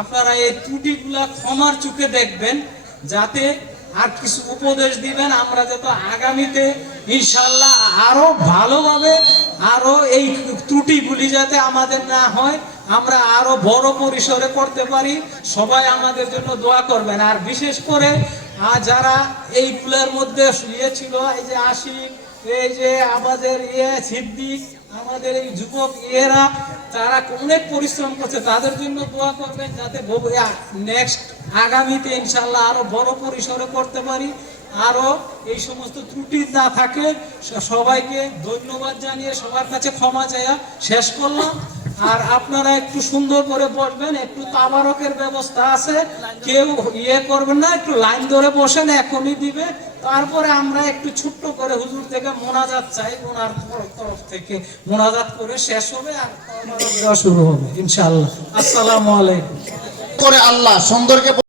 আপনারা এই ত্রুটিগুলা ক্ষমার চোখে দেখবেন, যাতে আর কিছু উপদেশ দিবেন আমরা যাতে আগামীতে ইনশাআল্লাহ আরো ভালোভাবে আরো এই ত্রুটিগুলি যাতে আমাদের না হয়, আমরা আরো বড় পরিসরে করতে পারি। সবাই আমাদের জন্য দোয়া করবেন। আর বিশেষ করে যারা এইগুলোর মধ্যে ছিল, এই যে আশিক, এই যে আমাদের সিদ্দিক, আমাদের এই যুবক এরা, তারা অনেক পরিশ্রম করছে, তাদের জন্য দোয়া করবেন যাতে নেক্সট আগামীতে ইনশাআল্লাহ আরো বড় পরিসরে করতে পারি, আরো এই সমস্ত ত্রুটি না থাকে। সবাইকে ধন্যবাদ জানিয়ে সবার কাছে ক্ষমা চাইয়া শেষ করলাম। আর আপনারা একটু সুন্দর করে বসবেন, একটু তাবারকের ব্যবস্থা আছে, কেউ করবেন না, একটু লাইন ধরে বসেন, এখনই দিবে। তারপরে আমরা একটু ছোট্ট করে হুজুর থেকে মোনাজাত চাই, ওনার তরফ থেকে মোনাজাত করে শেষ হবে আর শুরু হবে ইনশাআল্লাহ। আসসালামু আলাইকুম। করে আল্লাহ সুন্দরকে